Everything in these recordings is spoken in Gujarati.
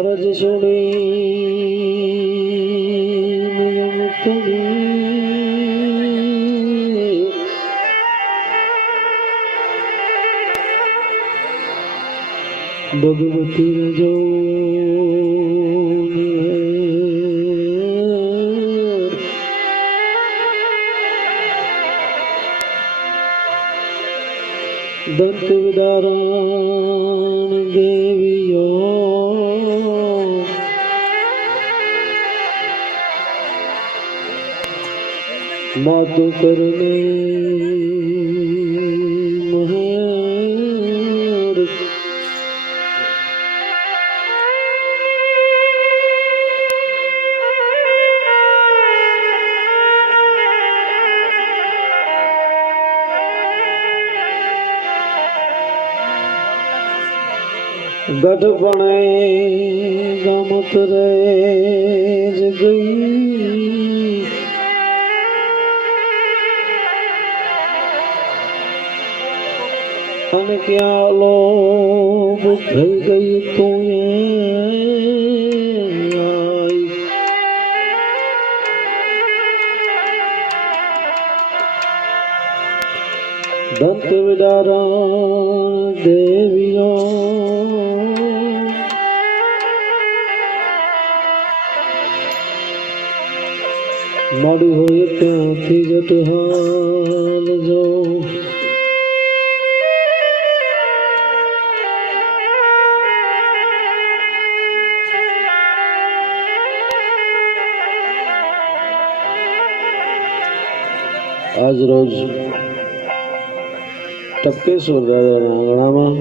અરજ ભગવતી રજો દંત વિદારણ દેવીઓ માતુ કરને મહેર ગઢપણે ગમત રે જ ગઈ અને ક્યાં લોભ થઈ ગઈ તું દંત વિદારણ દેવીઓ મોડું હોય ત્યાંથી જટ હાલ જો આજ રોજ ટપકેશ્વર દાદાના આંગણામાં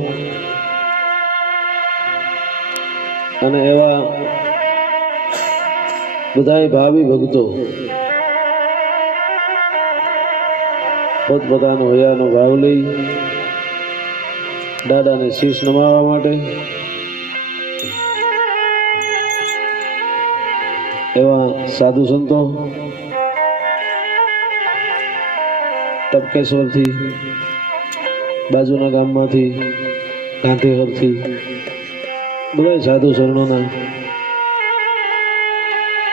અને એવા બધા ભાવિ ભક્તો પોતપોતાનો હૈયાનો ભાવ લઈ દાદાને શીશ નમાવવા માટે એવા સાધુ સંતો ટપકેશ્વરથી બાજુના ગામમાંથી ગાંધીહરથી બધા સાધુ શરણોના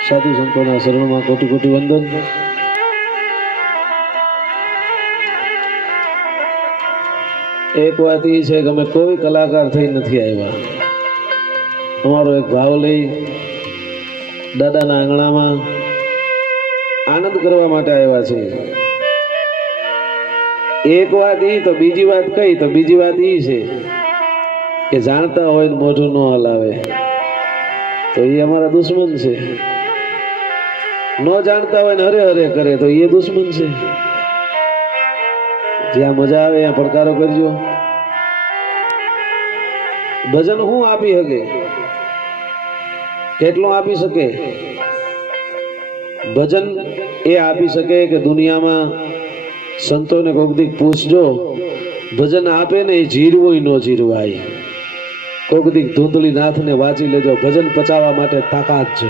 સાધુ સંતોના શરણમાં કોટી કોટી વંદન. એક વાત એ છે કે અમે કોઈ કલાકાર થઈ નથી આવ્યા. અમારો એક ભાવ લઈ દાદાના આંગણામાં આનંદ કરવા માટે આવ્યા છે. એક વાત ઈ તો બીજી વાત કઈ તો બીજી વાત ઈ છે કે જાણતા હોય ને મોઢું ન હલાવે તો એ અમારા દુશ્મન છે. ન જાણતા હોય ને હરે હરે કરે તો એ દુશ્મન છે. જ્યાં મજા આવે ત્યાં પડકારો કરજો. ભજન શું આપી શકે? કેટલું આપી શકે? ભજન એ આપી શકે કે દુનિયામાં સંતોને કોઈક દીક પૂછજો, ભજન આપે ને એ જીરવું ન જીરવાય. કોઈક દીક ધૂંધળી નાથને વાંચી લેજો, ભજન પચાવવા માટે તાકાત છે.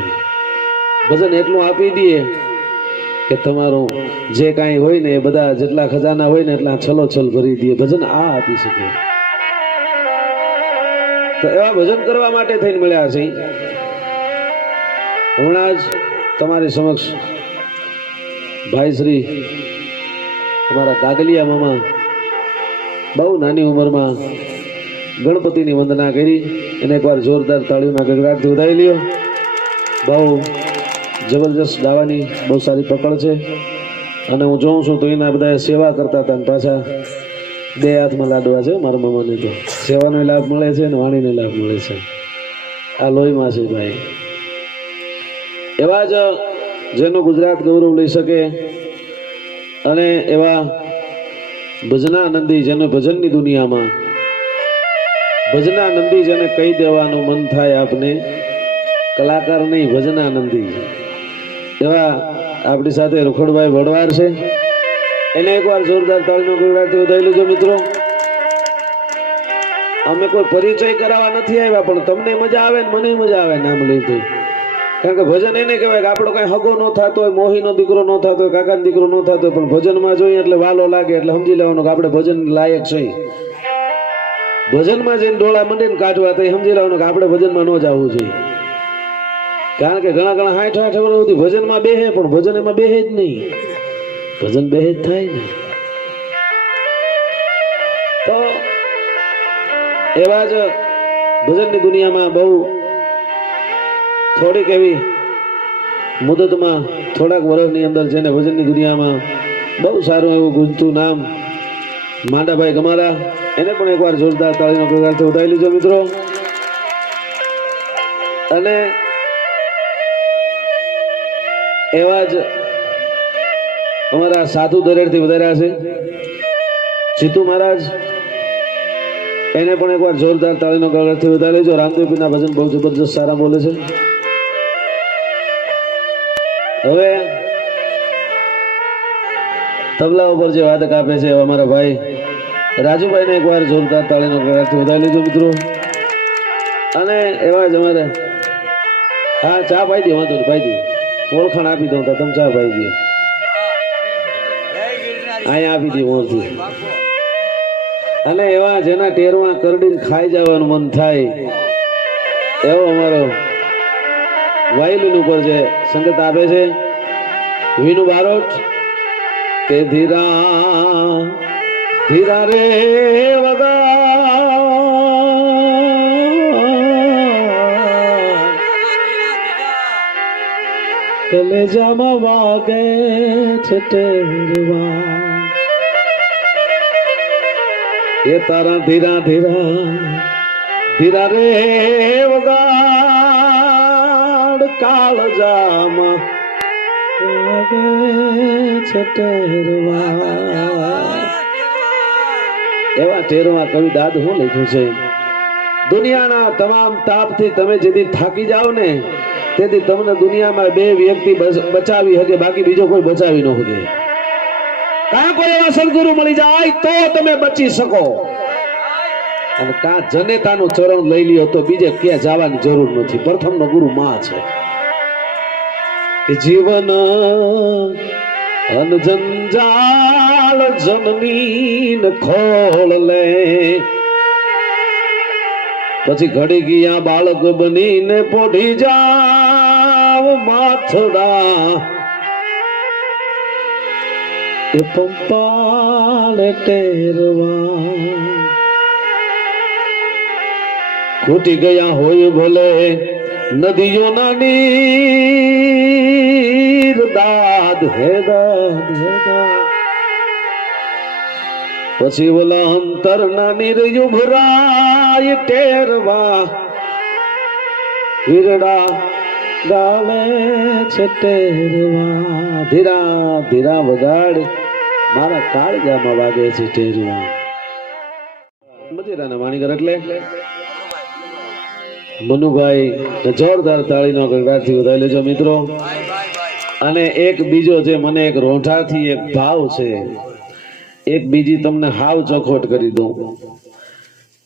ભજન એટલું આપી દઈએ કે તમારું જે કાંઈ હોય ને એ બધા જેટલા ખજાના હોય ને એટલા છલોછલ ભરી દઈએ. ભજન આ આપી શકે. તો એવા ભજન કરવા માટે થઈને મળ્યા છે. હમણાં જ તમારી સમક્ષ ભાઈ શ્રી અમારા કાગલિયા મામા બહુ નાની ઉંમરમાં ગણપતિની વંદના કરી. એને એકવાર જોરદાર તાળીઓના ગગડાટથી વધાવી લ્યો. બહુ જબરજસ્ત ગાવાની બહુ સારી પકડ છે. અને હું જોઉં છું તો એના બધા સેવા કરતા હતા. પાછા બે હાથમાં લાડવા છે મારા મામાને. તો સેવાનો લાભ મળે છે ને વાણીનો લાભ મળે છે. આ લોહીમાં છે ભાઈ. એવા જ જેનું ગુજરાત ગૌરવ લઈ શકે અને એવા ભજનાનંદી જેને ભજનની દુનિયામાં ભજનાનંદી જેને કહી દેવાનું મન થાય આપને, કલાકાર નહીં ભજનાનંદી. એવા આપણી સાથે રૂખડભાઈ વડવાર છે. એને એકવાર જોરદાર તાળીનો ગગડાટથી વધાવી લેજો મિત્રો. અમે કોઈ પરિચય કરાવવા નથી આવ્યા, પણ તમને મજા આવે ને મને મજા આવે નામ લીધું. કારણ કે ભજન એને કહેવાય કે આપણો કઈ હગો ન થતો હોય, મોહીનો દીકરો ન થતો હોય, કાકાનો દીકરો ન થતો હોય, પણ ભજનમાં જોઈએ એટલે વાલો લાગે એટલે સમજી લેવાનું કે આપણે ભજન લાયક છે. ભજનમાં જઈને ડોળા મંડીને કાઢવા તો સમજી લેવાનું કે આપણે ભજનમાં ન જવું જોઈએ. કારણ કે ઘણા 60-60 વર્ષ સુધી ભજનમાં બેહે, પણ ભજન એમાં બેહે જ નહીં. ભજન બેહે જ થાય ને. તો એવા જ ભજનની દુનિયામાં બહુ થોડીક એવી મુદતમાં થોડાક વર્ષની અંદર જેને ભજનની દુનિયામાં બહુ સારું એવું ગુંજતું નામ માંડાભાઈ ગમારા, એને પણ એકવાર જોરદાર તાળીનો ગગડાટથી ઉઠાવી લીધો મિત્રો. અને એવા જ અમારા સાધુ દરેડથી વધાર્યા છે જીતુ મહારાજ, એને પણ એકવાર જોરદાર તાળીનો ગગડાટથી વધારી લેજો. રામદેવપીરના ભજન બહુ જબરજસ્ત સારા બોલે છે. હવે તબલા ઉપર જે વાદક આપે છે અમારા ભાઈ રાજુભાઈને એકવાર જોરદાર તાળીનો ગગડાટથી વધારી લેજો મિત્રો. અને એવા જ અમારે હા ચા પાઈ દે, વાંધો નહીં પાઈ દે, ઓળખાણ આપી દઉં તમે ચા પાઈ દો, અહીંયા આપી દે મોરથી. અને એવા જેના ટેરમાં કરડીને ખાઈ જવાનું મન થાય એવો અમારો વાયલિન ઉપર જે સંગત આપે છે વિનુ બારોટ, કે ધીરા ધીરા રે વગા કલેજામાં વાગે છે ટેરવા, એ તારા ધીરા ધીરા ધીરા રે વગાડ કાળજામાં વાગે છે ટેરવા. એવા ટેરવા કવિ દાદ હું લખ્યું છે. દુનિયાના તમામ તાપથી તમે જેથી થાકી જાઓ ને તેથી તમને દુનિયામાં બે વ્યક્તિ બચાવી શકે, બાકી બીજો કોઈ બચાવી ન શકે. કાં કોઈ એવા સદગુરુ મળી જાય તો તમે બચી શકો, અને કાં જનેતાનું ચરણ લઈ લ્યો તો બીજે ક્યાં જવાની જરૂર નથી. પ્રથમનો ગુરુ માં છે. કે જીવન અનજંજાલ જનની ખોળ લે, પછી ઘડી ગયા બાળક બનીને પોઢી જાવ માથડા, એ પંપાળે ટેરવા. ખૂટી ગયા હોય ભલે નદીઓના નીર, દાદ હે દાદ હે દાદ, પછી ઓલા અંતરના નીર ઉભરાય ટેરવા, વીરડા ગાલે છે ટેરવા. ધીરા ધીરા વગાડ મારા કાળજામાં વાગે છે ટેરવા. મજેરાના માણીકર એટલે મનુભાઈ જોરદાર તાળીનો ગગડાટથી વધારી લેજો મિત્રો. અને એક બીજો જે મને એક રોંઢાથી એક ભાવ છે, એક બીજી તમને હાવ ચોખવટ કરી દઉં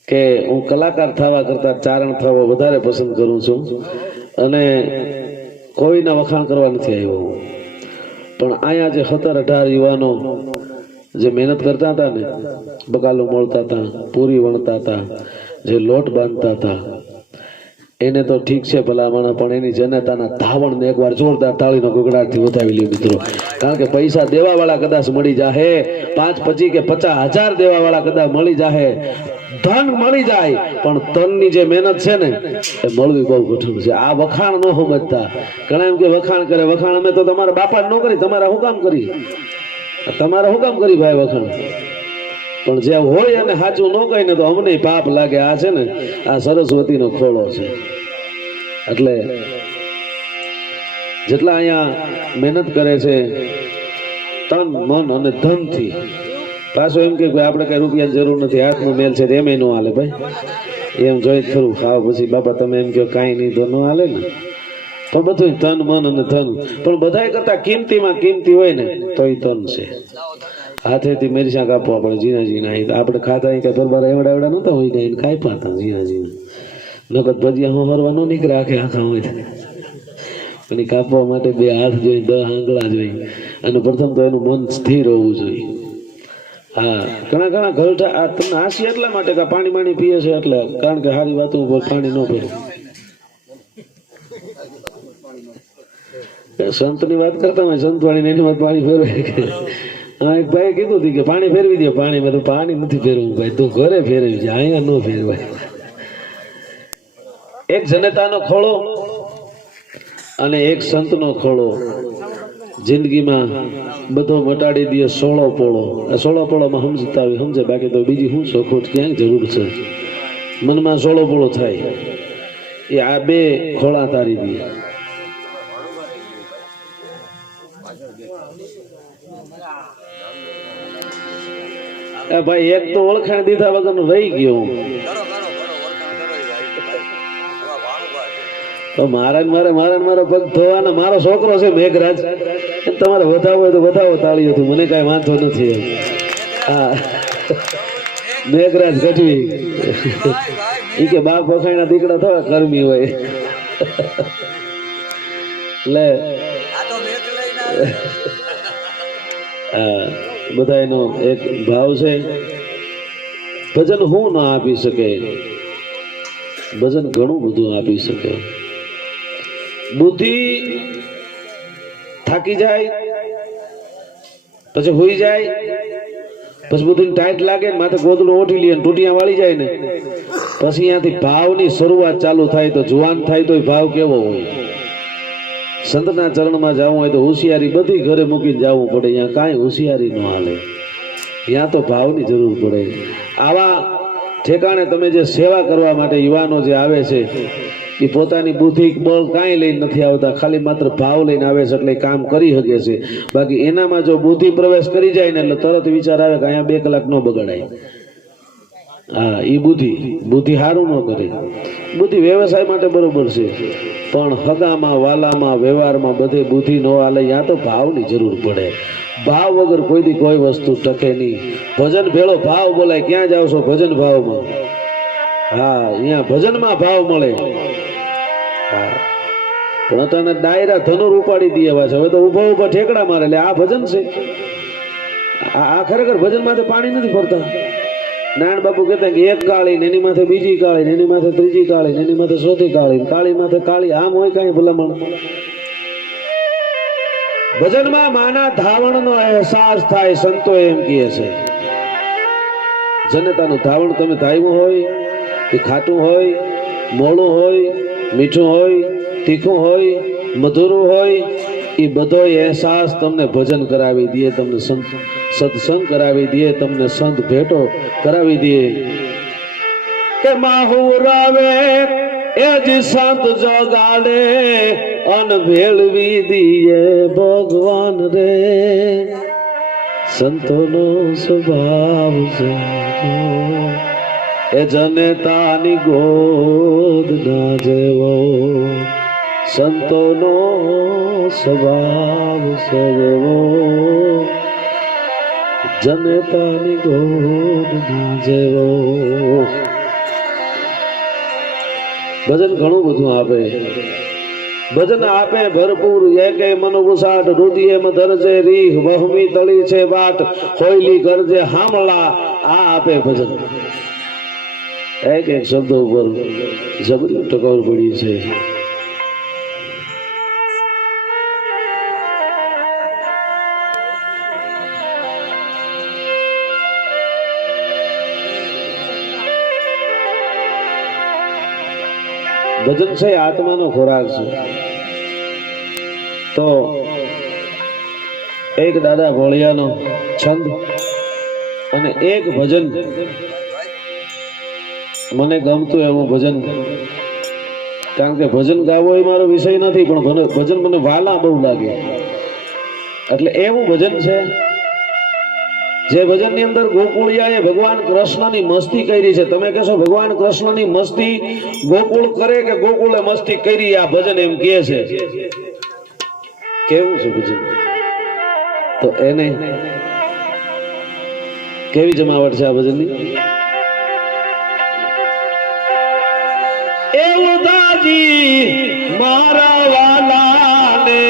કે હું કલાકાર થવા કરતા ચારણ થવો વધારે પસંદ કરું છું. અને કોઈના વખાણ કરવા નથી આવ્યો, પણ અહીંયા જે 17-18 યુવાનો જે મહેનત કરતા હતા ને, બકાલો મોળતા હતા, પૂરી વણતા હતા, જે લોટ બાંધતા હતા, એને તો ઠીક છે ભલામણ, પણ એની જનતાના ધાવણને એકવાર જોરદાર તાળીનો ગગડાટથી વધાવી લ્યો મિત્રો. કારણ કે પૈસા દેવાવાળા કદાચ મળી જાહે, 5, 25 કે 50,000 દેવાવાળા કદાચ મળી જાહે, ધન મળી જાય, પણ તનની જે મહેનત છે ને એ મળવી બહુ કઠણ છે. આ વખાણ ન સમજતા ઘણા એમ કે વખાણ કરે, વખાણ અમે તો તમારા બાપા ન કરી, તમારા હું કામ કરી, તમારા હું કામ કરી ભાઈ વખાણ. પણ જે હોય અને સાચું ન કહે ને તો અમને પાપ લાગે. આ છે ને આ સરસ્વતીનો ખોળો છે. એટલે જેટલા અહીંયા મહેનત કરે છે તન મન અને ધનથી, પાછો એમ કે આપણે કઈ રૂપિયાની જરૂર નથી, હાથનો મેલ છે એમ ન હાલે ભાઈ, એમ જોઈ ખરું ખાવ પછી બાપા તમે એમ કહો કાંઈ નહીં તો ન હાલે ને. પણ બધું તન મન અને ધન, પણ બધા કરતા કિંમતીમાં કિંમતી હોય ને તો એ તન છે. હાથેથી મેરીશા કાપવા આપણે ઝીણા ઝીણા, આપણે ખાતા કે દરબાર એવડા એવડા નતા હોય ગયા, ખાઈ પાતા ઝીણા ઝીણા. નકદ ભજીયા હું હરવા ન નીકળે આખે આખા હોય, પણ કાપવા માટે 2 હાથ જોઈએ, 10 આંગળા જોઈએ, અને પ્રથમ તો એનું મન સ્થિર હોવું જોઈએ. હા ઘણા ઘણા ઘર તમને હાસી એટલા માટે કે પાણી પાણી પીએ છે એટલે કારણ કે સારી વાતો ઉપર પાણી ન પીએ. સંતની વાત કરતા હોય સંત વાળી એની વાત પાણી ફેરવે. હા એક ભાઈ કીધું હતું કે પાણી ફેરવી દે પાણી મેં તો પાણી નથી ફેરવું ભાઈ તું ઘરે ફેરવી છે અહીંયા ન ફેરવાય. એક જનતાનો ખોળો અને એક સંતનો ખોળો જિંદગીમાં બધો મટાડી દે. સોળો પોળો સોળો પોળોમાં સમજતા હોય સમજે બાકી તો બીજી શું ચોખોટ ક્યાંય જરૂર છે. મનમાં સોળો પોળો થાય એ આ બે ખોળા તારી દે. ભાઈ એક તો ઓળખાણ દીધા વગર રહી ગયો મારા મારા પગ ધોવાના મારો છોકરો છે મેઘરાજ તમારે વધાવો હોય તો વધાવો તાળીઓ તું મને કઈ વાંધો નથી. હા મેઘરાજ ગઢવી ઈ કે બાપ વખાણા દીકરા થવા કર્મી હોય લે બધા એનો એક ભાવ છે. ભજન હું ના આપી શકે ભજન ઘણું બધું આપી શકે. બુદ્ધિ થાકી જાય પછી હોઈ જાય પછી બુદ્ધિ ટાઈટ લાગે ને માથે ગોદડું ઓઠી લે તૂટિયા વાળી જાય ને પછી અહીંયાથી ભાવની શરૂઆત ચાલુ થાય તો જુવાન થાય તો ભાવ કેવો હોય. સંતના ચરણમાં જવું હોય તો હોશિયારી બધી ઘરે મૂકીને જવું પડે. અહીંયા કાંઈ હોશિયારી ન હાલે ત્યાં તો ભાવની જરૂર પડે. આવા ઠેકાણે તમે જે સેવા કરવા માટે યુવાનો જે આવે છે એ પોતાની બુદ્ધિ બળ કાંઈ લઈને નથી આવતા ખાલી માત્ર ભાવ લઈને આવે છે એટલે કામ કરી શકે છે. બાકી એનામાં જો બુદ્ધિ પ્રવેશ કરી જાય ને એટલે તરત વિચાર આવે કે અહીંયા 2 કલાક ન બગાડાય. હા એ બુદ્ધિ સારું ન કરે. બુદ્ધિ વ્યવસાય માટે બરોબર છે પણ હગામાં વાલામાં વ્યવહારમાં બધે બુદ્ધિ ન હાલે. ત્યાં તો ભાવની જરૂર પડે. ભાવ વગર કોઈથી કોઈ વસ્તુ ટકે નહીં. ભજન ભેળો ભાવ બોલાય. ક્યાં જાવ છો ભજન ભાવમાં? હા અહીંયા ભજનમાં ભાવ મળે. હા પણ અત્યારે ડાયરા ધનુર ઉપાડી દે એવા છે. હવે તો ઉભા ઉભા ઠેકડા મારે એટલે આ ભજન છે. આ ખરેખર ભજન માથે પાણી નથી ફરતા. નારાયણ બાપુ કહેતા કે એક કાળી ને એની માથે બીજી કાળી ને એની માથે ત્રીજી કાળી ને એની માથે ચોથી કાળી કાળી માથે કાળી આમ હોય કઈ ભલામણ. ભજનમાં માના ધાવણનો અહેસાસ થાય. સંતો એમ કહે છે જનતાનું ધાવણ તમે ધાવ્યું હોય એ ખાટું હોય મોળું હોય મીઠું હોય તીખું હોય મધુરું હોય એ બધો અહેસાસ તમને ભજન કરાવી દે. તમને સત્સંગ કરાવી દે. તમને સંત ભેટો કરાવી દે કે માહુરાવે એ જ સંત જગાડે અન ભેળવી દીએ ભગવાન રે. સંતોનો સ્વભાવ છે એ જનતાની ગોદ ના જેવો. સંતોનો સ્વભાવ છે એવો જનતાની ગોદ ના જેવો. ભજન ઘણું બધું આપે. ભજન આપે ભરપૂર એકે મન ઉસાટ રુદિયે મ ધરજે રીહ વહમી તળી છે વાટ હોયલી કરજે હામળા. આ આપે ભજન. એક એક શબ્દો ઉપર જબરી ટકોર પડી છે. ભજન છે આત્માનો ખોરાક છે. તો એક દાદા ભોળિયાનો છંદ અને એક ભજન મને ગમતું એવું ભજન. કારણ કે ભજન ગાવો એ મારો વિષય નથી પણ ભજન મને વાલા બહુ લાગે એટલે એવું ભજન છે જે ભજનની અંદર ગોકુળિયાએ ભગવાન કૃષ્ણની મસ્તી કરી છે. તમે કહેશો ભગવાન કૃષ્ણની મસ્તી ગોકુળ કરે કે ગોકુળે મસ્તી કરી? આ ભજન એમ કહે છે. કેવું છે ભજન? તો એને કેવી જમાવટ છે આ ભજનની? એવું દાજી મારા વાલાને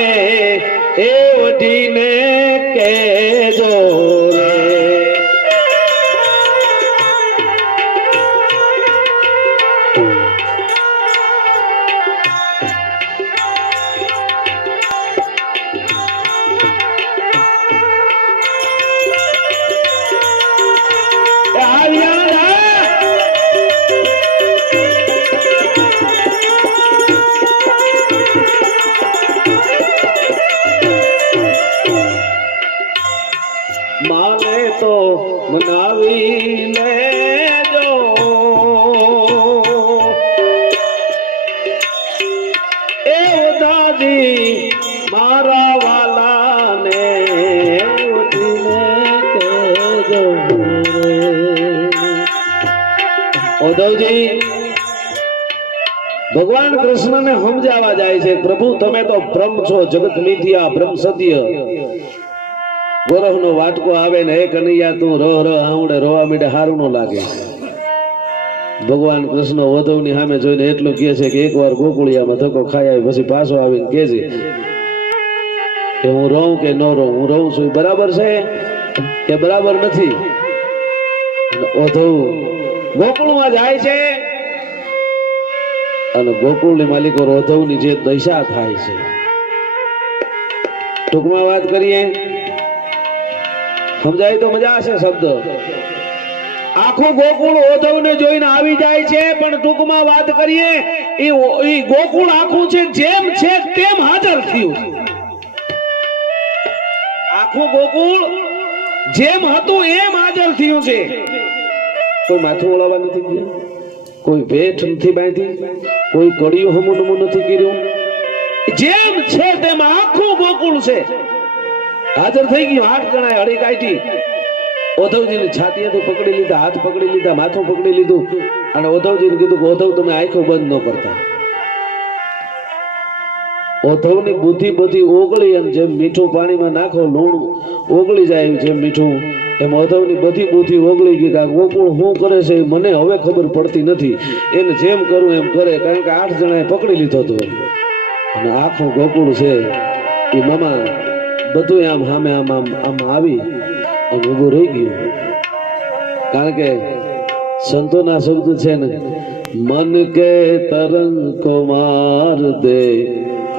એવઢીને કેજો રે તો મનાવી લેજો એ દાદી મારા વાલાને ઉદ્ધવજી ભગવાન કૃષ્ણને સમજાવવા જાય છે પ્રભુ તમે તો બ્રહ્મ છો જગત મિથ્યા બ્રહ્મ સત્ય ગોરવનો વાટકો આવે ને હે કનૈયા તું રહ રહ આવડે રોવા મીડે હારું ન લાગે ભગવાન કૃષ્ણ ઉદ્ધવની સામે જોઈને એટલું કહે છે કે એકવાર ગોકુળિયામાં ધક્કો ખાઈ આવી પછી પાછો આવીને કહે છે કે હું રહું કે ન રહું હું રહું છું બરાબર છે કે બરાબર નથી ઉદ્ધવ ગોકુળમાં જાય છે અને ગોકુળની માલિકો ઉદ્ધવની જે દશા થાય છે ટૂંકમાં વાત કરીએ સમજાય તો મજા હશે શબ્દ આખું ગોકુળ ઉદ્ધવને જોઈને આવી જાય છે પણ ટૂંકમાં વાત કરીએ એ ગોકુળ આખું છે જેમ છે તેમ હાજર થયું આખું ગોકુળ જેમ હતું એમ હાજર થયું છે કોઈ માથું ઓળાવવા નથી ગયા કોઈ ભેટ નથી બાંધી કોઈ કડિયું હમુનમું નથી કર્યું જેમ છે તેમ આખું ગોકુળ છે હાજર થઈ ગયું 8 જણાએ હળી કાઢી ઉદ્ધવજીની છાતીએથી પકડી લીધા હાથ પકડી લીધા માથું પકડી લીધું અને ઉદ્ધવજીને કીધું કે ઉદ્ધવ તમે આંખો બંધ ન કરતા ઉદ્ધવની બુદ્ધિ બધી ઓગળી અને જેમ મીઠું પાણીમાં નાખો લૂણ ઓગળી જાય જેમ મીઠું એમ ઉદ્ધવની બધી બુદ્ધિ ઓગળી ગઈ કે ગોકુળ શું કરે છે મને હવે ખબર પડતી નથી એને જેમ કરું એમ કરે કારણ કે 8 જણાએ પકડી લીધો હતો અને આખું ગોકુળ છે એ મામા બધું આમ સામે આમ આમ આમ આવી અને ઊભું રહી ગયું કારણ કે સંતોના શબ્દ છે ને મન કે તરંગ કો માર દે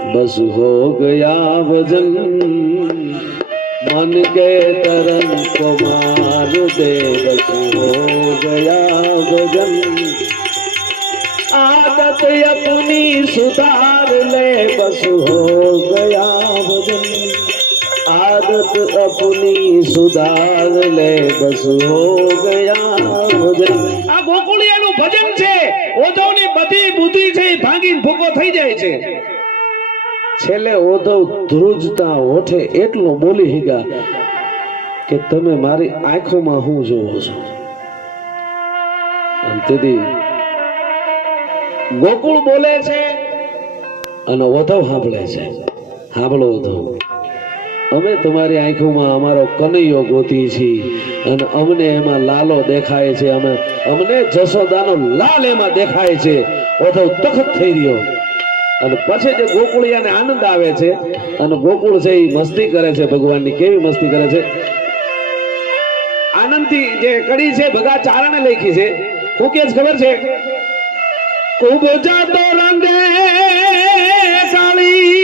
बस हो गया वजन मन के तरंग को मार दे बस हो गया वजन आदत अपनी सुधार ले बस हो गया वजन आदत अपनी सुधार ले बस हो गया वजन આ ગોકુળિયાનું ભજન છે ઉદ્ધવની બધી બુદ્ધિ છે ભાંગીને ભૂકો થઈ જાય છે છેલ્લે ઉદ્ધવ ધ્રુજતા હોઠે એટલું બોલી હીગા કે તમે મારી આંખોમાં હું જોવો છો તેથી ગોકુળ બોલે છે અને ઉદ્ધવ સાંભળે છે સાંભળો ઉદ્ધવ અમે તમારી આંખોમાં અમારો કનૈયો ગોતી છીએ અને અમને એમાં લાલો દેખાય છે અમને જશોદાનો લાલ એમાં દેખાય છે ઉદ્ધવ તખત થઈ રહ્યો અને પછી જે ગોકુળિયાને આનંદ આવે છે અને ગોકુળ છે એ મસ્તી કરે છે ભગવાનની કેવી મસ્તી કરે છે આનંદથી જે કડી છે ભગા ચારણે લખી છે હું કે ખબર છે ખૂબ જાતો રંગે કાળી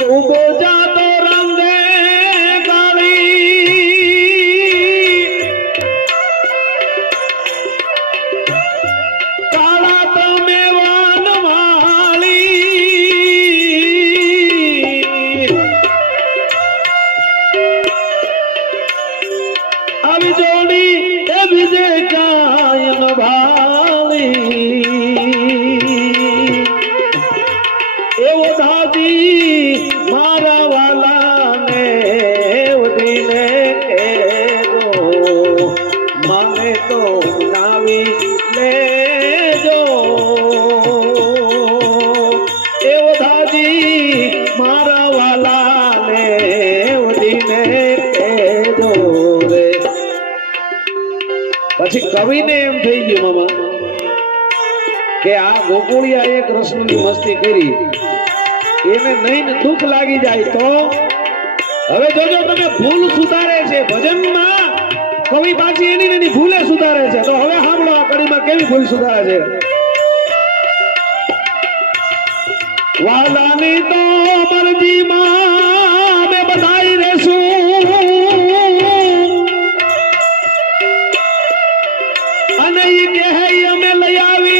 ખૂબ જાતો રંગે પછી કવિને એમ થઈ ગયું મામા કે આ ગોકુળિયાએ કૃષ્ણની મસ્તી કરી એને નહીં દુઃખ લાગી જાય તો હવે જોજો તમે ભૂલ સુધારે છે ભજનમાં કવિ પાછી એની ભૂલે સુધારે છે તો હવે સાંભળો આ કડીમાં કેવી ભૂલ સુધારે છે વાલાની તો મરજીમાં અમે બધાઈ રહેશું અને ઈ કહે અમે લઈ આવી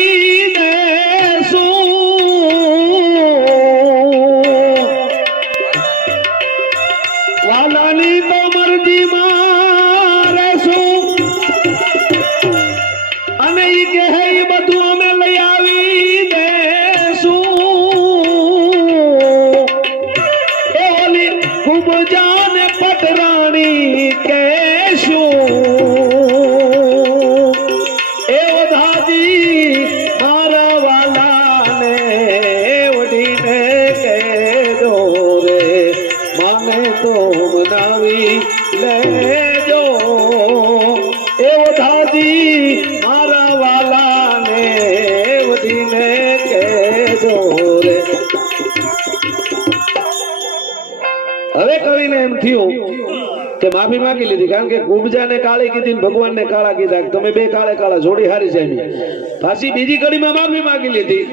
હવે કવિને એમ થયું કે માફી માંગી લીધી, કારણ કે કુબજાને કાળી કીધી ને ભગવાનને કાળા કીધા, તમે બે કાળે કાળા જોડી હારી જાય. પાછી બીજી કડીમાં માફી માંગી લીધી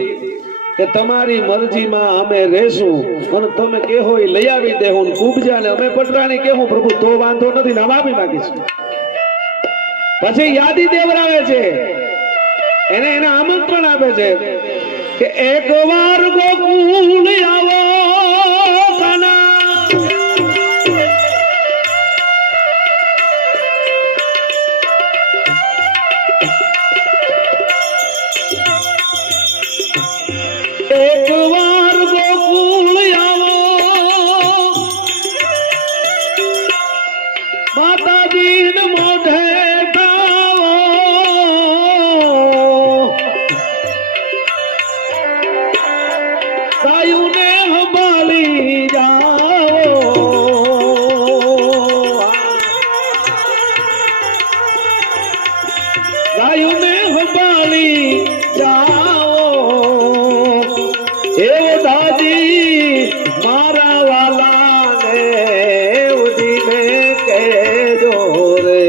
કે તમારી મરજીમાં અમે રહેશું અને તમે કેહો એ લઈ આવી દેવું. કુબજાને અમે પટરાણી કેહું પ્રભુ તો વાંધો નથી ને માફી માંગીશું. પછી યાદી દેવરાવે છે, એને આમંત્રણ આપે છે કે એકવાર ગોકુળ આવો કાના, એકવાર ગોકુળ આવો માતાજીને મોઢે ગાયુને સંભાળી જાઓ, ગાયુને સંભાળી જાઓ. એવો દાદી મારા વાલાને ઉડીને કહેજો રે.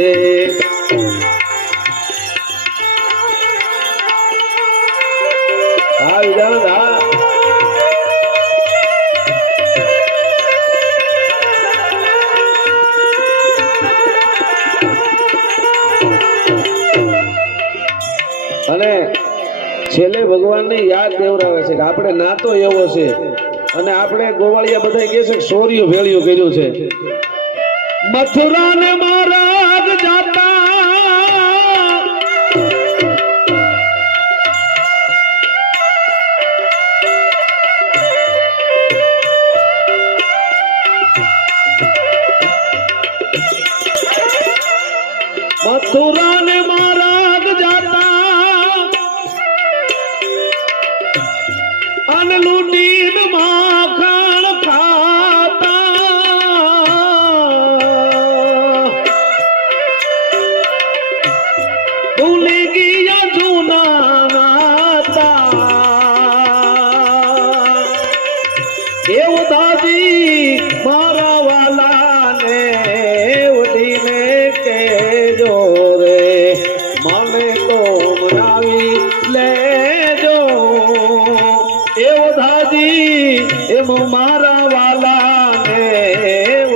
આવી જાઓ હા. અને છેલ્લે ભગવાનને યાદ દેવરાવે છે કે આપણે નાતો એવો છે અને આપણે ગોવાળિયા બધા કહે છે કે સોરીઓ ભેળિયું કર્યું છે. મથુરા ને મહારાજ જાતા મથુરા ને મહારાજ જાતા અન લૂટીન માખણ ખાતા, ભૂલી ગયા જૂના નાતા. એવું દાદી મારા વાલાને ઉડીને કહેજો રે, મને તો મનાવી લેજો. એવો દાદી એમ મારા વાલાને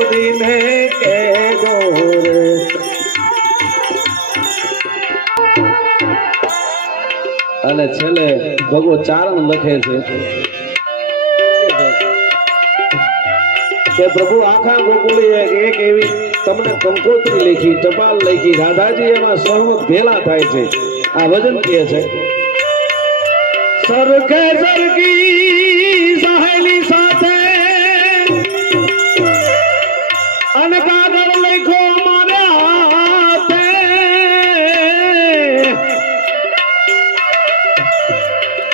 ઉડીને કહેજો રે. અને છેલ્લે ભગવો ચારણ લખે છે કે પ્રભુ આખા ગોકુળે એક એવી તમને કંકોત્રી લખી, ટપાલ લખી, રાધાજી એમાં સહમત ભેલા થાય છે. આ વજન કહે છે સરખે સરખી સહેલી સાથે અને કાગળ લખો મારા હાથે,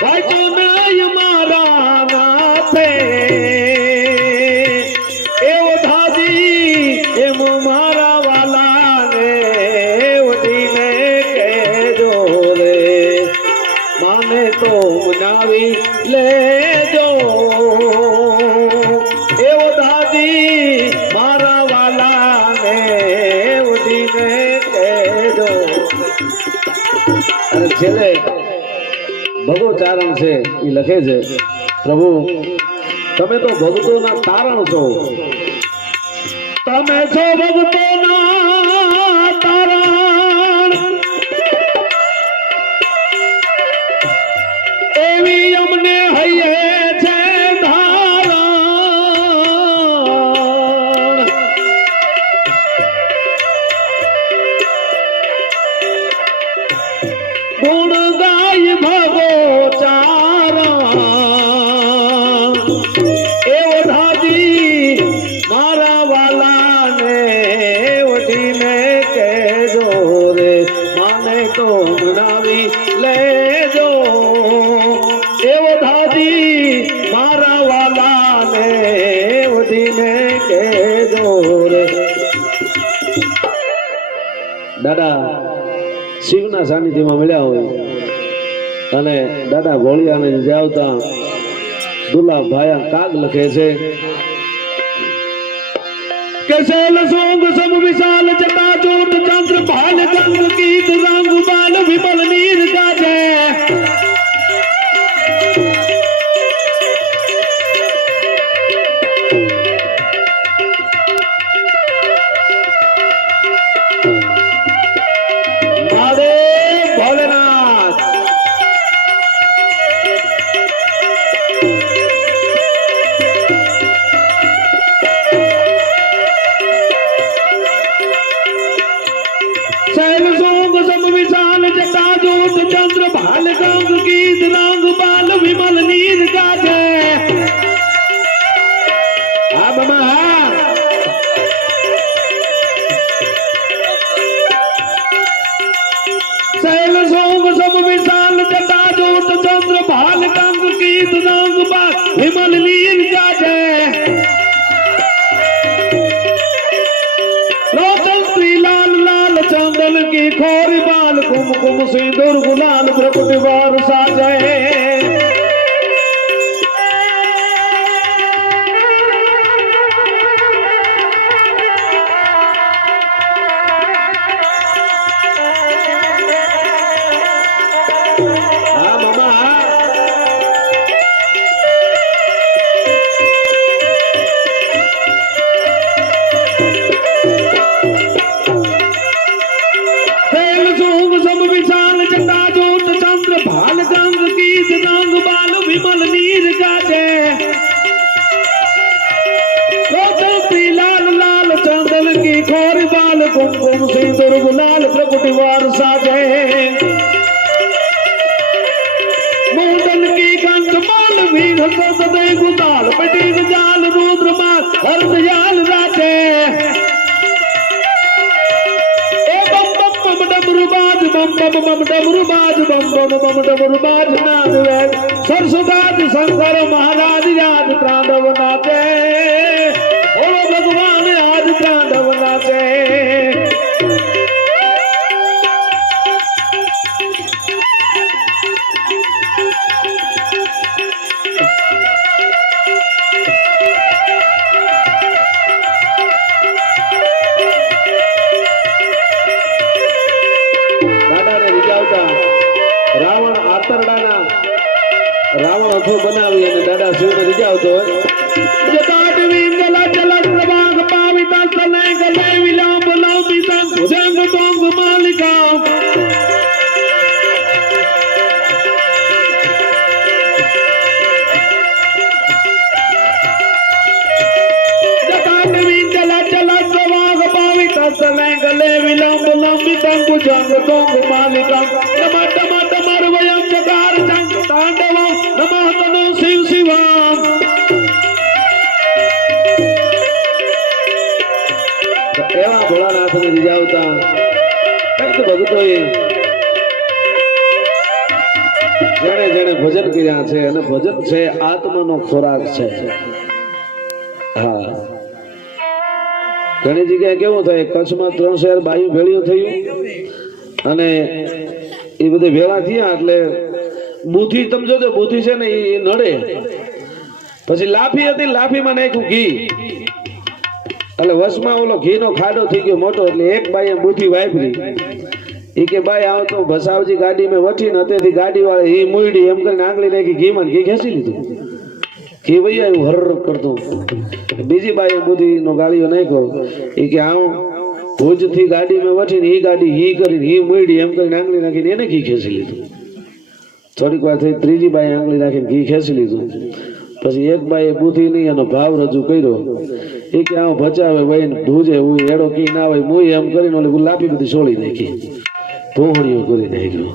વાંચો નહીં મારા નાથે. એવો દાદી એમ મારા વાલાને ઉડીને કહેજો રે, માને તો મનાવી લેજો. એવો દાદી મારા વાલાને ઉડીને કહેજો. અને છેલ્લે ભગવો ચારણ છે એ લખે છે પ્રભુ તમે તો ભક્તોના તારણ છો, તમે છો ભક્તોના તારણ. એવી અમને હૈયે છે ધારણ. ગુણ ગાય ભગો ચારણ. એવો દાદી મારા વાલાને ઉડીને કહેજો રે, માને તો મનાવી લેજો. એવો દાદી મારા વાલાને ઉડીને કહેજો રે. દાદા શિવના સાનિધ્યમાં મળ્યા હોય અને દાદા ભોળિયાને જાવતા દુલા ભાયા કાગ લખે છે कैसे लसोंग सम विशाल जटा चोट चंद्र भाल गंग गीत रंग बाल विमल नीर गाजे विमल लीन जाजे लोचन श्री लाल लाल चंदन की खोरी बाल कुमकुम सिंदूर गुलाल प्रकट वार साजे कुमकुम सिंदूर गुलाल प्रकट वार साजे मुंडन की कंठ माल वीर सदय गुदाल पटीन जाल रुद्र माल हरदयाल राजे ए बम बम बम डमरू बाज बम बम बम डमरू बाज बम बम बम डमरू बाज नाद वेद सरसुदाज शंकर महाराज राज तांडव नाचे बोलो भगवान आज तांडव नाचे રાવણ આતરડાના રાવણ અથો બનાવી અને દાદા શિવને રીજાવતો હોય જટાટ વિંગલા ચલક પ્રભાગ પાવિતા સલે ગલે વિલાપ લાંબી સંગ ભુજંગ તોંગ માલિકા જટાટ વિંગલા ચલક પ્રભાગ પાવિતા સલે ગલે વિલાપ લાંબી સંગ ભુજંગ તોંગ માલિકા शिव शिवाम एवं भोलानाथ ने रिजावता भक्त भगतोए जेने जेने भजन કર્યા છે અને ભજન છે આત્માનો ખોરાક છે હા ઘણી જગ્યાએ કેવું થાય કચ્છમાં 3 શહેર બાયું ભેળ્યું થયું અને એ બધે ભેળા થયા એટલે બુથી તમે જોજો બુથી છે ને એ નડે પછી લાફી હતી લાફીમાં નાખ્યું ઘી એટલે વસમાં ઓલો ઘીનો ખાડો થઈ ગયો મોટો એટલે એક બાઈએ બુથી વાપરી એ કે ભાઈ આવ તો ભસાવજી ગાડી મેં વઠીને હતેથી ગાડી વાળે એ મુઈડી એમ કરીને આંગળી નાખી ઘીમાં ઘી ખેંચી લીધું ઘી વહી આવ્યું હર કરતું બીજી બાઈએ બુધીનો ગાળીઓ નાખ્યો એ કે આવું ભુજથી ગાડી મેં વઠીને એ ગાડી હી કરીને હી મુઈડી એમ કરીને આંગળી નાખીને એને ઘી ખેંચી લીધું થોડીક વાર થઈ ત્રીજી બાઈ આંગળી નાખીને ઘી ખેંચી લીધું પછી એક બાઈએ બુધી નહીં એનો ભાવ રજૂ કર્યો એ કે આવું ભચાવે વહીને ભૂજે હું એડો કી ના હોય મુઈ એમ કરીને ઓલી ગુલાબી બધી છોડી નાખી ભૂહણીઓ કરી નાખ્યો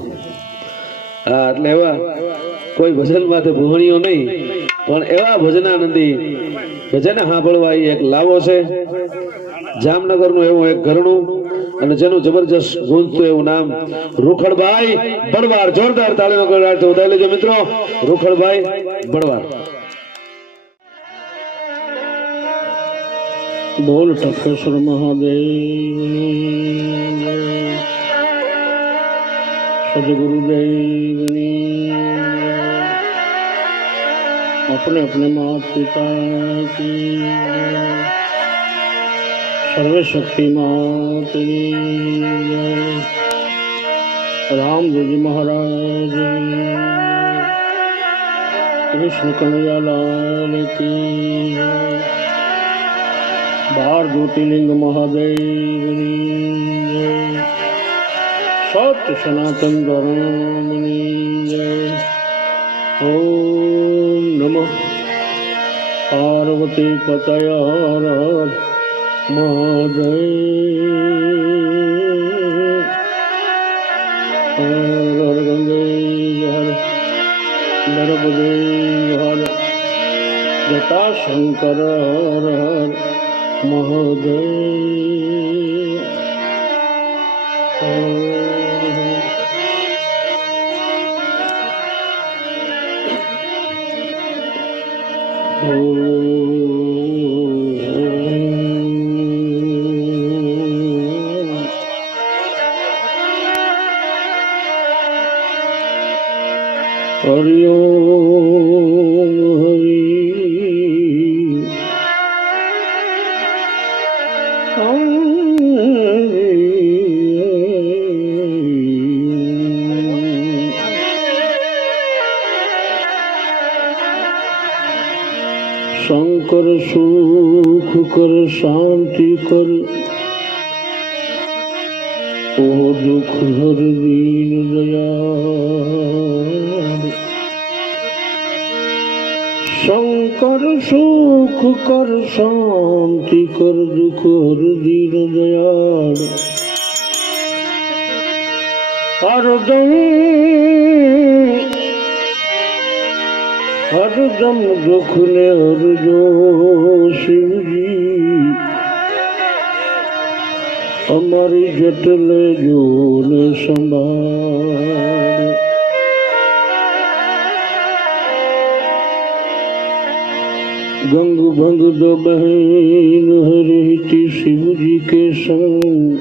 હા એટલે એવા કોઈ ભજન માટે ભૂહણીઓ નહીં પણ એવા ભજનાનંદી ભજન સાંભળવા એક લાવો છે જામનગરનું એવું એક ઘરણું અને જેનું જબરજસ્ત ગુંજતું એવું નામ રૂખડભાઈ બળવાર જોરદાર તાળીનો ગળગડાટ વધાવી લેજો મિત્રો રૂખડભાઈ બળવાર બોલ ટકેશ્વર મહાદેવ सदगुरुदेव अपने अपने माता पिता की सर्वशक्तिमान रामदेव जी महाराज कृष्ण कन्हैया लाल की बार ज्योतिर्लिंग महादेव सत्य सनातन धर्म ओम नमः पार्वती पतय हर हर महादेव हर हर गंगे हर नर्मदे हर जटा शंकर हर हर महादेव हरि ओम हरि शंकर सुख कर शांति कर ओ दुख हर दीन दयाल शंकर सुख कर शांति कर दुख हर दीन दयाल हरदम दुख ने हर जो शिव जी हमारी जटल जो ने संभाल गंग भंग दो बहन हरिति शिव जी के संग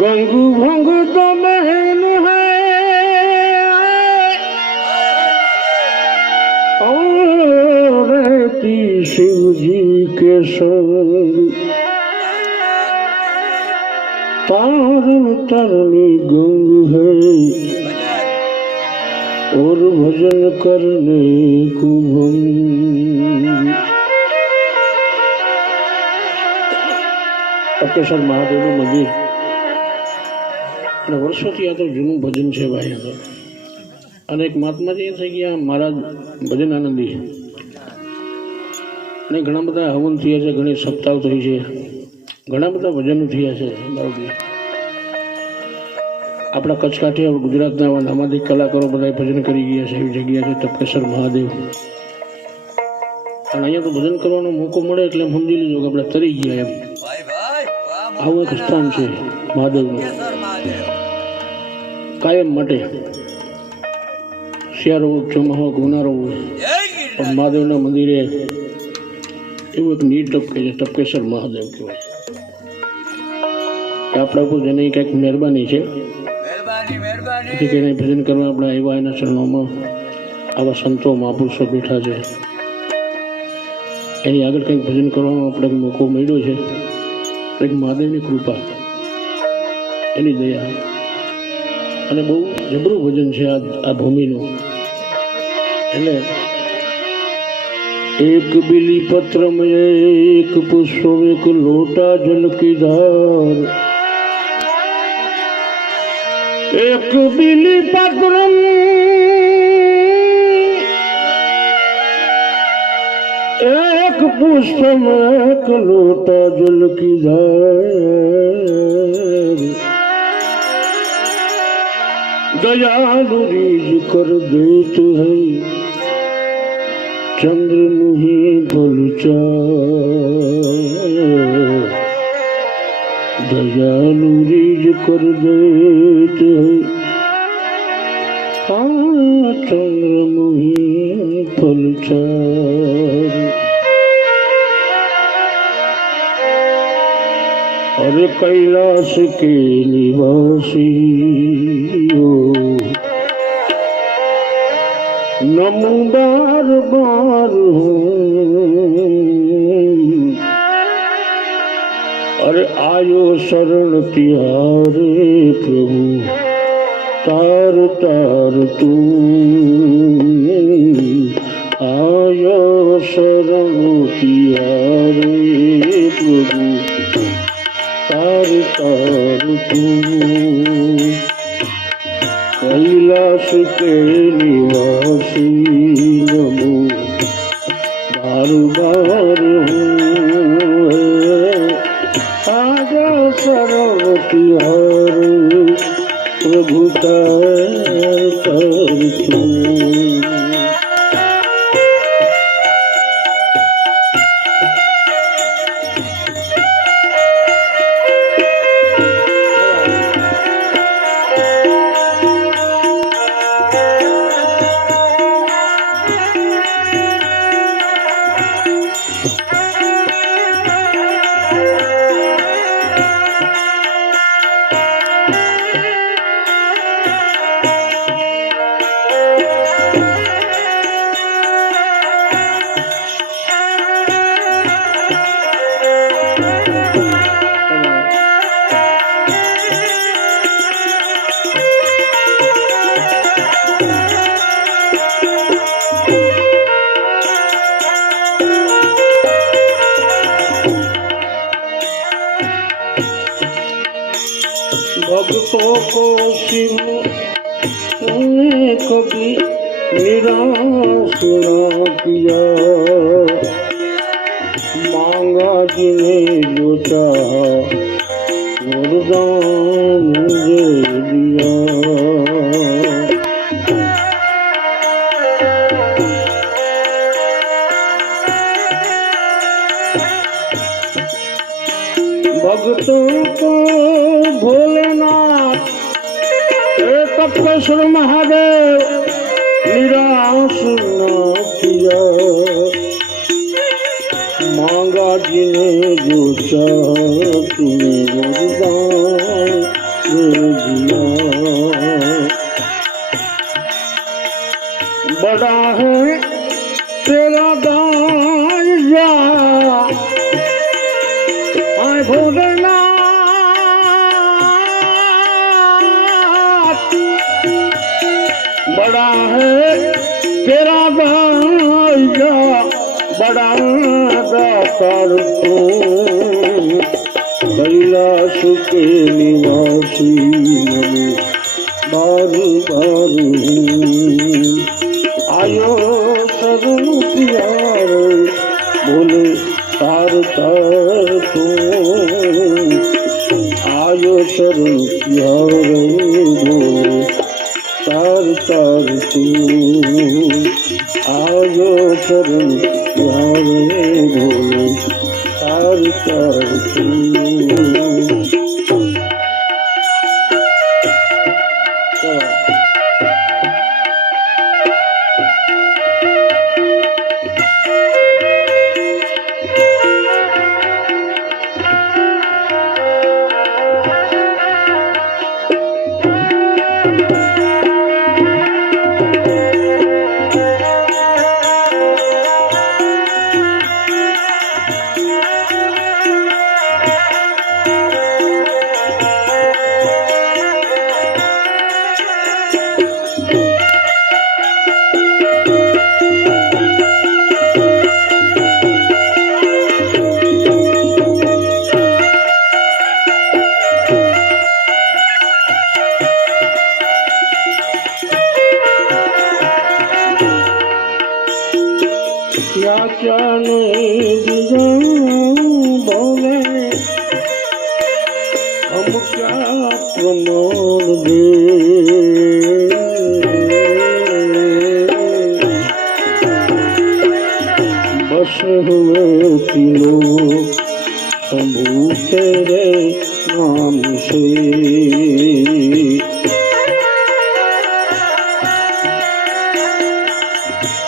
गंग भंग दो बहन है शिव जी के संग तारण तरनी गंग है और भजन करने को भंग तपकेश्वर महादेव मंदिर વર્ષોથી આ તો જૂનું ભજન છે ભાઈ આ તો અને એક મહાત્માજી થઈ ગયા મહારાજ ભજન આનંદી અને ઘણા બધા હવન થયા છે ઘણી સપ્તાહ થઈ છે ઘણા બધા ભજનો થયા છે બરાબર આપણા કચ્છ કાંઠે ગુજરાતના નામાધિક કલાકારો બધા ભજન કરી ગયા છે એવી જગ્યા છે તપકેશ્વર મહાદેવ અને અહીંયા તો ભજન કરવાનો મોકો મળે એટલે સમજી લીધો કે આપણે તરી ગયા એમ આવું એક સ્થાન છે મહાદેવનું કાયમ માટે શિયાળો હોય ચોમાસો હોય ઉનાળો હોય પણ મહાદેવના મંદિરે એવું એક નીર ટપકે છે ટપકેશ્વર મહાદેવ કહેવાય કે આપણા ઉપર જેની કંઈક મહેરબાની છે જેથી કરીને ભજન કરવા આપણે આવ્યા એના ચરણોમાં આવા સંતો મહાપુરુષો બેઠા છે એની આગળ કંઈક ભજન કરવાનો આપણે મોકો મળ્યો છે એક મહાદેવની કૃપા એની દયા અને બહુ જબરું ભજન છે આ ભૂમિનું એટલે एक बिली पत्र में एक पुष्प में एक लोटा जल की धार एक बिली पत्र में एक पुष्प में एक लोटा जल की धार दयालु रीझ कर देत है चंद्रमुही दयालु रीझ कर देते चंद्रमुही फलचार अरे कैलाश के निवासी नमो बार बार अरे आयो शरण तिहारे प्रभु तार तार तू आयो शरण तिहारे प्रभु तार तार तू कैलाश के निवासी नमो बार बार आजा सरवती हर प्रभु तार तार तू भक्तों को शिव तूने कभी निराश न किया मांगा जिन्हें जो चाहा वरदान मुझे दिया भक्तों को भोलेनाथ तप्तेश्वर महादेव निराश न किया मांगा जिन्हें जो चाहा तूने वरदान दे दिया बड़ा है तेरा दान या भोलेनाथ बड़ा है तेरा दाया बड़ा दातार तू कैलाश के निवासी नमो बारू बारू आयो शरण प्यार बोले तार तार तू आयो शरण प्यार बोले तार तार तू आयो शरण प्यार बोले तार तार तू क्या क्या नहीं दिया बोले हम क्या प्रमाण दे बस हुए तीनों शंभू तेरे नाम से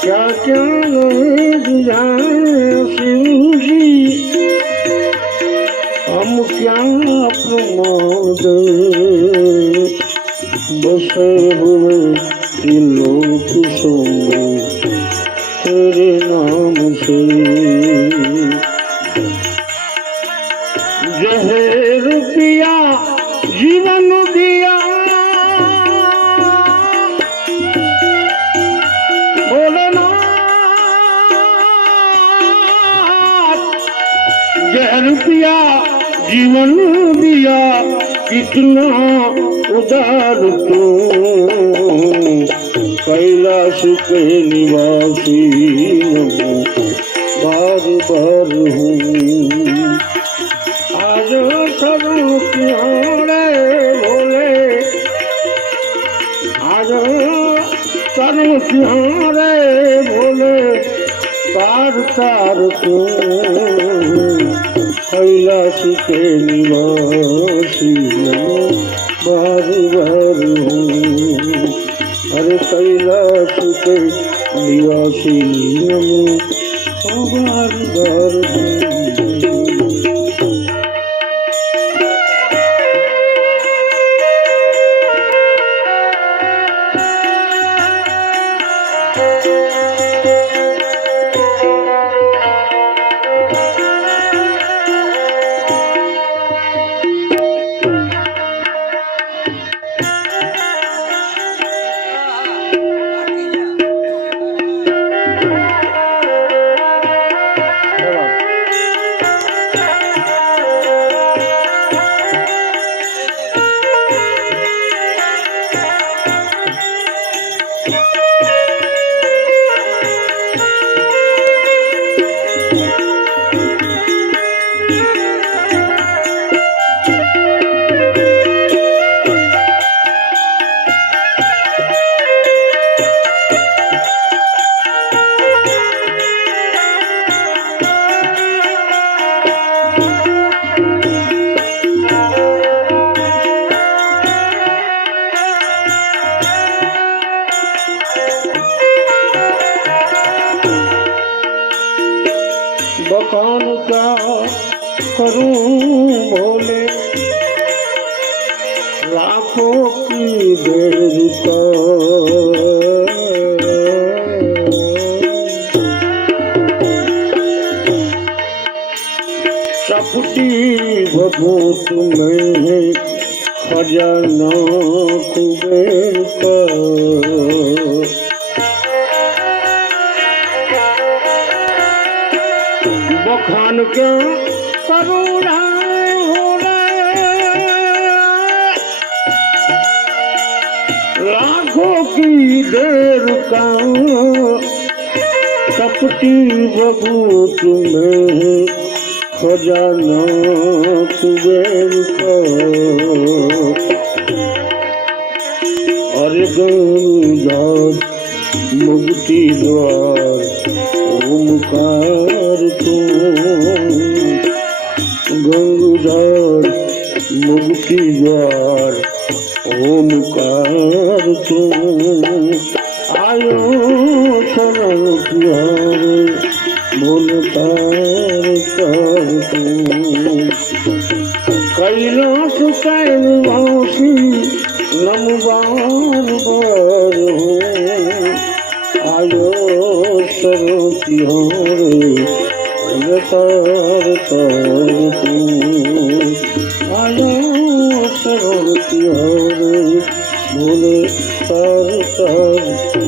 क्या क्या नहीं दिया शिव जी हम क्या प्रमाण दे बसे हुए त्रिलोक शंभू तेरे नाम से जहर पिया जीवन दिया जहर पिया जीवन दिया कितना उदार तू कैलाश के निवासी बार बार हूँ आज शरण तुम्हारे भोले आज शरण तुम्हारे भोले तार तार तू कैलाश के निवासी बार बार हूँ अरे कैलाश के निवासी नमो बार बार हूँ बखान क्या करूं भोले लाखों की देर का चपटी भभूत में खजाना कुबेर का बखान क्या करुणा लाखों की देर का कपटी बबूत में खजाना कुबेर का अरे गंगार मुक्ति द्वार ओमकार तू गंगाधर मुक्ति द्वार ओमकार तू आयो शरण तुम्हारे बोल तार तार तू कैलाश कैवासी नम बार बार हूँ आयो शरण तुम्हारे तार तार तू आयो शरण तुम्हारे बोले तार तार तू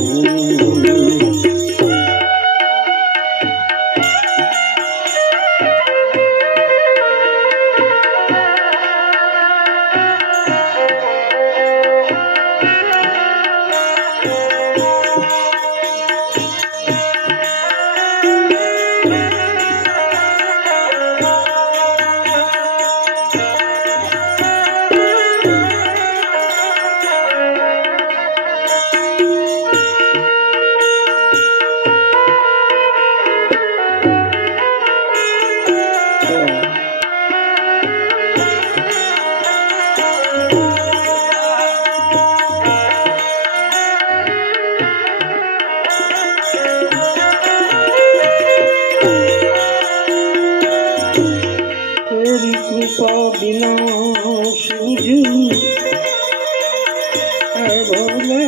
कृपा बिना सूझ है भोले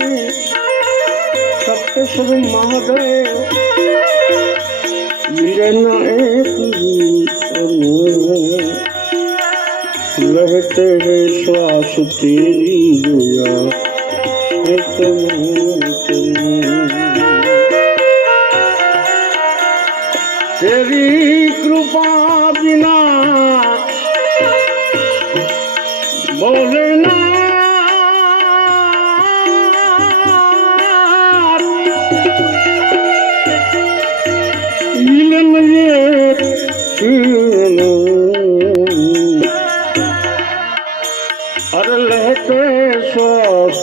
सप्तेश्वर महादेव मिले न एक लहते हैं श्वास तेरी दया है तेरी कृपा बिना बोले ना अरे लहते श्वास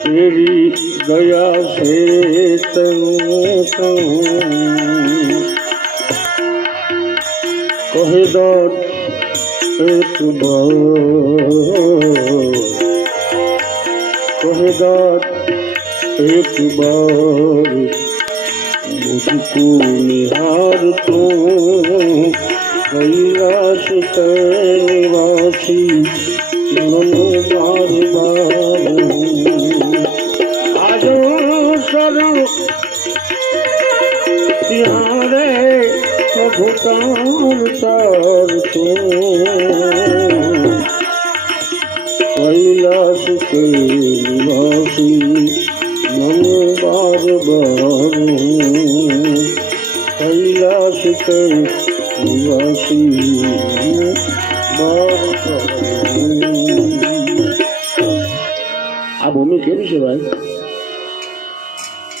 तेरी दया से तनु कहे दौड़ एक कहे दौड़ एक बार मुझको निहार तू कैलाश निवासी बार बार आज शरण तिहारे भूतान तार तू कैलाश के निवासी मन बार बार कैलाश के निवासी बार आ भूमि केवी છે ભાઈ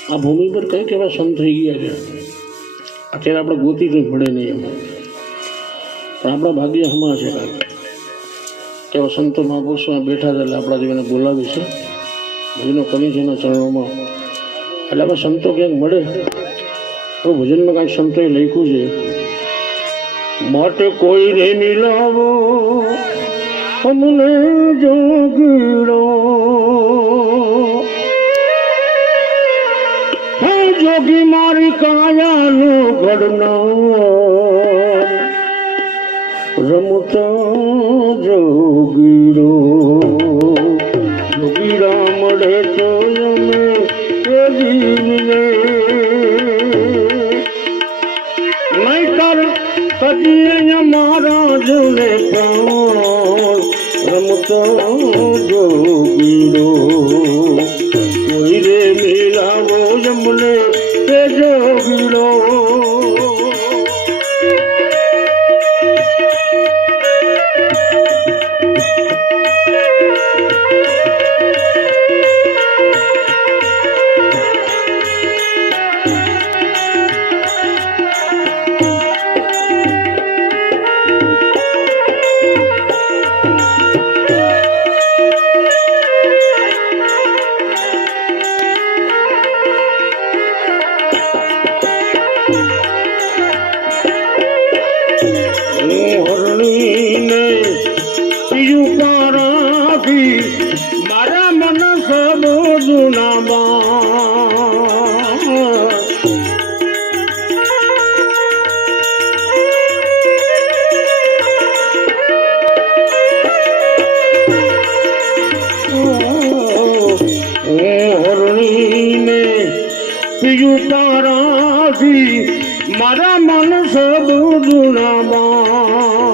આ ભૂમિ પર કઈ કેવા સંત થઈ ગયા છે અત્યારે આપણે ગોતી કંઈ મળે નહીં એમ પણ આપણા ભાગ્ય હમા છે કેવા સંતો મહાપુરુષમાં બેઠા હતા એટલે આપણા જેવાને બોલાવી છે ભજનો કરી છે એના ચરણોમાં એટલે આપણે સંતો ક્યાંક મળે તો ભજનમાં કાંઈક સંતોએ લખ્યું છે માટે કોઈ રે મિલાવો અમને જોગીડો હે જોગી મારી કાયાનું ઘડનાર રમતા જોગીડો જોગીડા મળે તો અમે એ જીવને નહીતર કદી મારા જોને પ્રાણ રમતો જોગીડો કોઈ રે મિલાવો જમને તે જોગીડો મારા મન સબ હરણીને પીયું તારાથી મારા મન સબ જુનામાં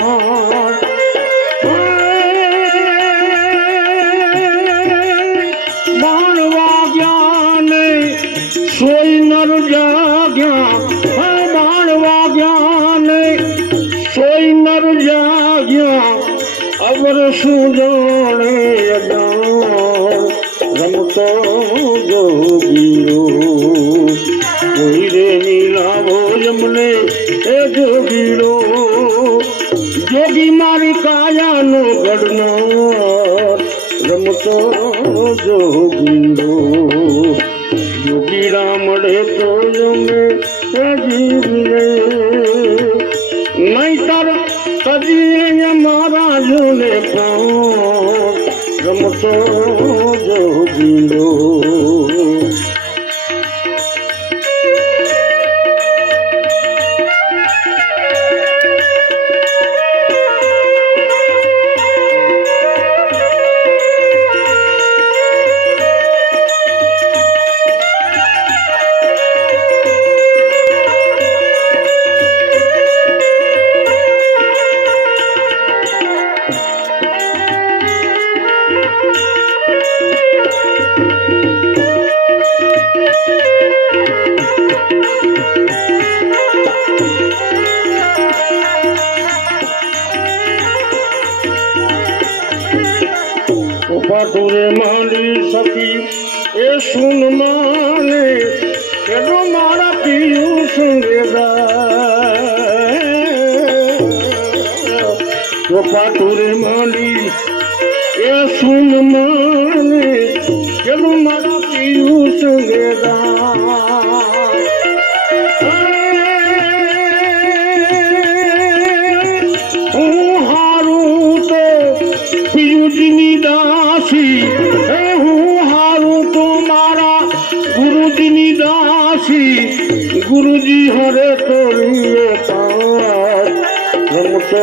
સોઈ નર જાગ્યા બાણ વાગ્યા ને સોઈ નર જાગ્યા અવર શું જાણે રમતો જોગીરો કોઈ રે મિલાવો જમને એ જોગીરો જોગી મારી કાયાનો ઘડનાર રમતો જોગીરો જોગીડા મળે તો અમે જીવને નહીતર કદી મારા જોને પ્રાણ રમતો જોગીડો ઠાકુરે માંડી સખી એ સુન માને કેડો મારા પીયું સંગેદા ઠાકુરે માંડી એ સુન માને કેડો મારા પીયું સંગેદા गुरुजी हरे तोरिए रमतो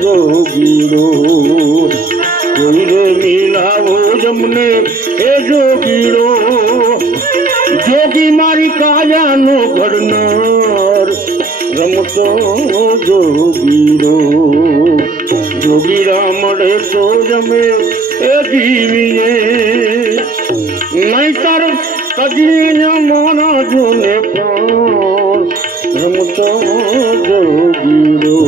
जोगीरो कोई रे मिलावो जमने ए जोगीरो जोगी मारी काया नो घड़नार रमतो जोगीरो जोगीरा मड़े तो जमे ए जीविए नहीं तर कदिया मोना जोने पार रमतो जोगीरो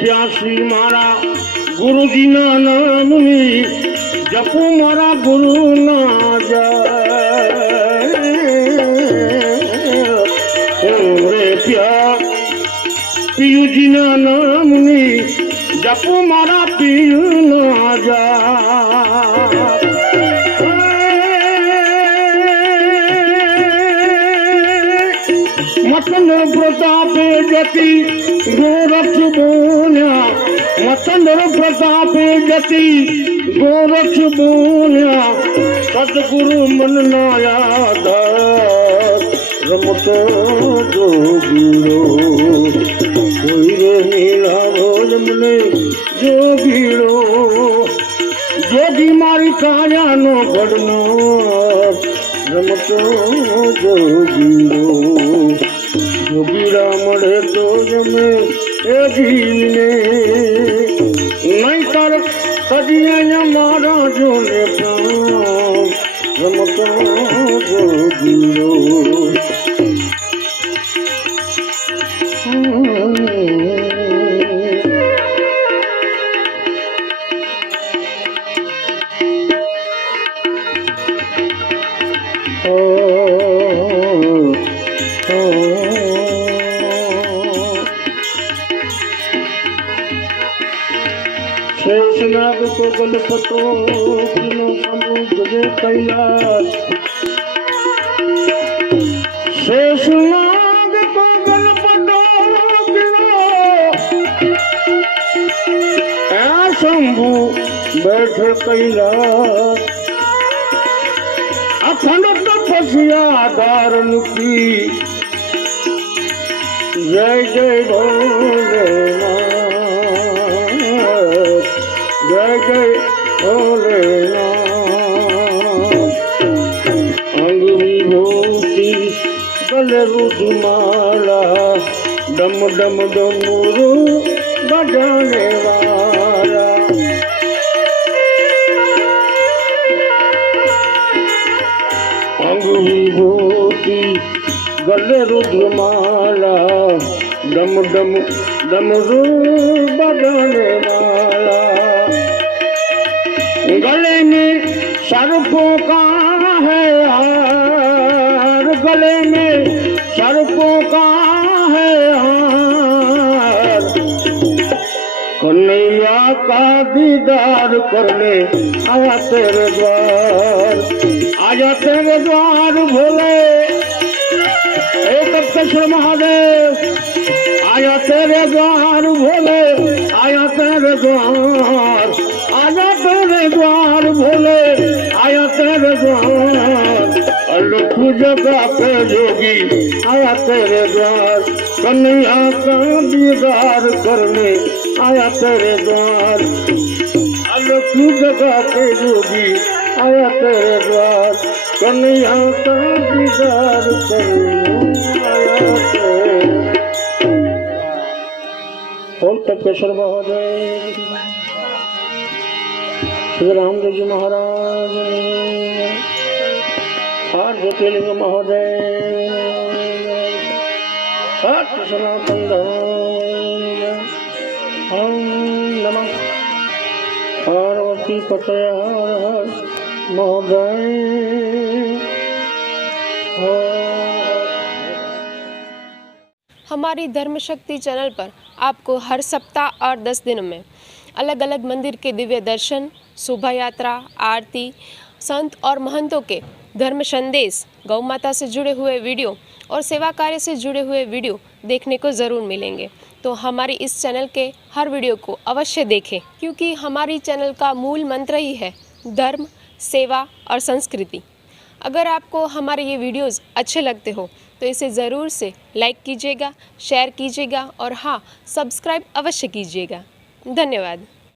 प्यासी मारा गुरुजी ना नाम जपू मारा गुरु ना जाए प्या पीयू जी ना नाम जपू मारा पीयू ना जा मतन प्रताप जति गोरक्ष बोल्या मतन प्रताप जति गोरक्ष बोल्या सदगुरु मन नायाद रमतो जोगीरो कोई रे नीला भोजमने जोगीरो जोगी मारी काया नो घड़नो रमतो जोगीरो जोगीरा मड़े तो जमे ए जीने नहीं तर कदिया मारा जोने प्राण रमतो जोगीरो शेषनाग को गलपतो किनो समुद्र कैलाश शेषनाग को गलपतो किनो शंभु बैठ कैलाश अखंड तपस्या धारण की जय जय भोलेनाथ जय जय भोलेनाथ अंग विभूति गले रुद्रमाला डम डम डमरू बजाने वाला अंग विभूति गले रुद्रमाला डम डम डमरू बजाने वाला गले में सर्पों का है हार गले में सर्पों का है हार कन्हैया का दीदार करने आया तेरे द्वार, आजा तेरे द्वार भोले एक तप्तेश्वर महादेव, आया तेरे द्वार भोले, आया तेरे द्वार, आया तेरे द्वार भोले, आया तेरे द्वार, अलखू जगह पे जोगी आया तेरे द्वार, कन्हैया का दीदार करने आया तेरे द्वार, अलखू जगह पे जोगी आया तेरे द्वार, कन्हैया का दीदार करने आया तेरे। ओम तप्तेश्वर महादेव, श्री रामदेव जी महाराज, आठ ज्योतिर्लिंग महादेव, आठ सनातन धर्म, ओम नमः पार्वती पतये हर हर महादेव। हमारी धर्म शक्ति चैनल पर आपको हर सप्ताह और 10 दिनों में अलग अलग मंदिर के दिव्य दर्शन, शोभा यात्रा, आरती, संत और महंतों के धर्म संदेश, गौ माता से जुड़े हुए वीडियो और सेवा कार्य से जुड़े हुए वीडियो देखने को ज़रूर मिलेंगे। तो हमारी इस चैनल के हर वीडियो को अवश्य देखें, क्योंकि हमारी चैनल का मूल मंत्र ही है धर्म, सेवा और संस्कृति। अगर आपको हमारे ये वीडियोस अच्छे लगते हो तो इसे ज़रूर से लाइक कीजिएगा, शेयर कीजिएगा और हाँ, सब्सक्राइब अवश्य कीजिएगा। धन्यवाद।